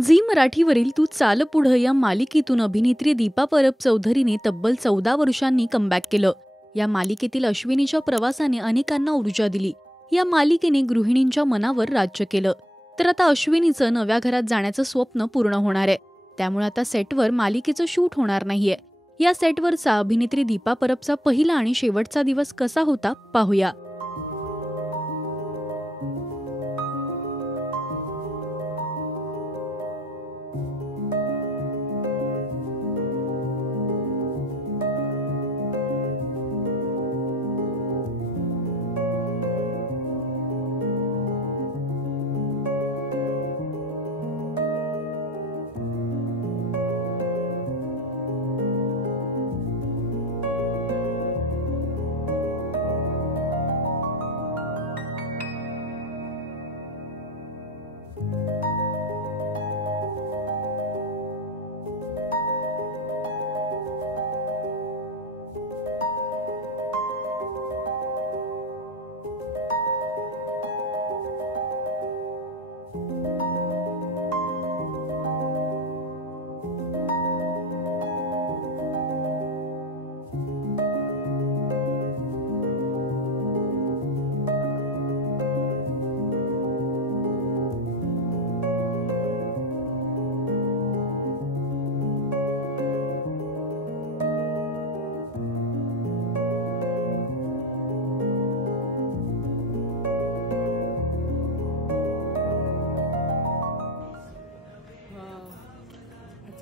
Zee मराठीवरील तू चाल पुढं या मालिकेतून अभिनेत्री दीपा परब चौधरीने तब्बल 14 वर्षांनी कमबॅक केलं. या मालिकेतील अश्विनीच्या प्रवासाने अनेकांना ऊर्जा दिली. या मालिकेने गृहिणींच्या मनावर राज्य केलं. तर आता अश्विनीचं नव्या घरात जाण्याचं स्वप्न पूर्ण होणार आहे. त्यामुळे आता सेटवर मालिकेचं शूट होणार नाहीये. या सेटवरचा अभिनेत्री दीपा परबचा पहिला आणि शेवटचा दिवस कसा होता पाहूया.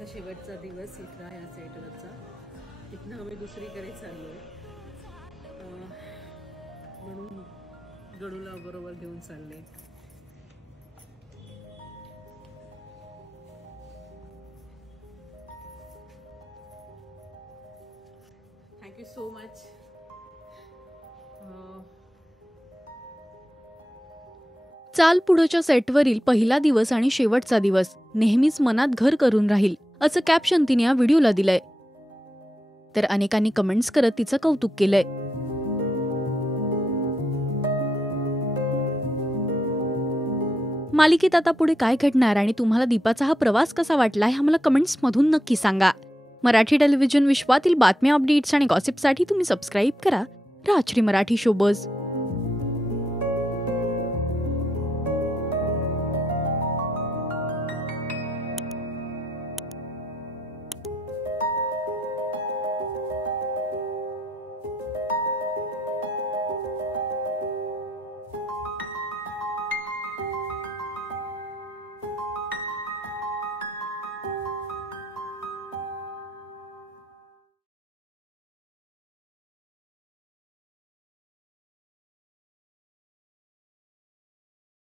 शेवटचा दिवस इथला या सेटवरचा. इथनं आम्ही दुसरीकडे चाललोय म्हणून गडूला बरोबर घेऊन चालले. Thank you so much. चाल पुढच्या सेटवरील पहिला दिवस आणि शेवटचा दिवस नेहमीच मनात घर करून राहील असं कॅप्शन तिने या व्हिडिओला दिलंय. तर अनेकांनी कमेंट्स करत तिचं कौतुक केलंय. मालिकेत आता पुढे काय घडणार आणि तुम्हाला दीपाचा हा प्रवास कसा वाटला हे आम्हाला कमेंट्स मधून नक्की सांगा. मराठी टेलिव्हिजन विश्वातील बातम्या, अपडेट्स आणि गॉसिपसाठी तुम्ही सबस्क्राईब करा राजश्री मराठी शोबज.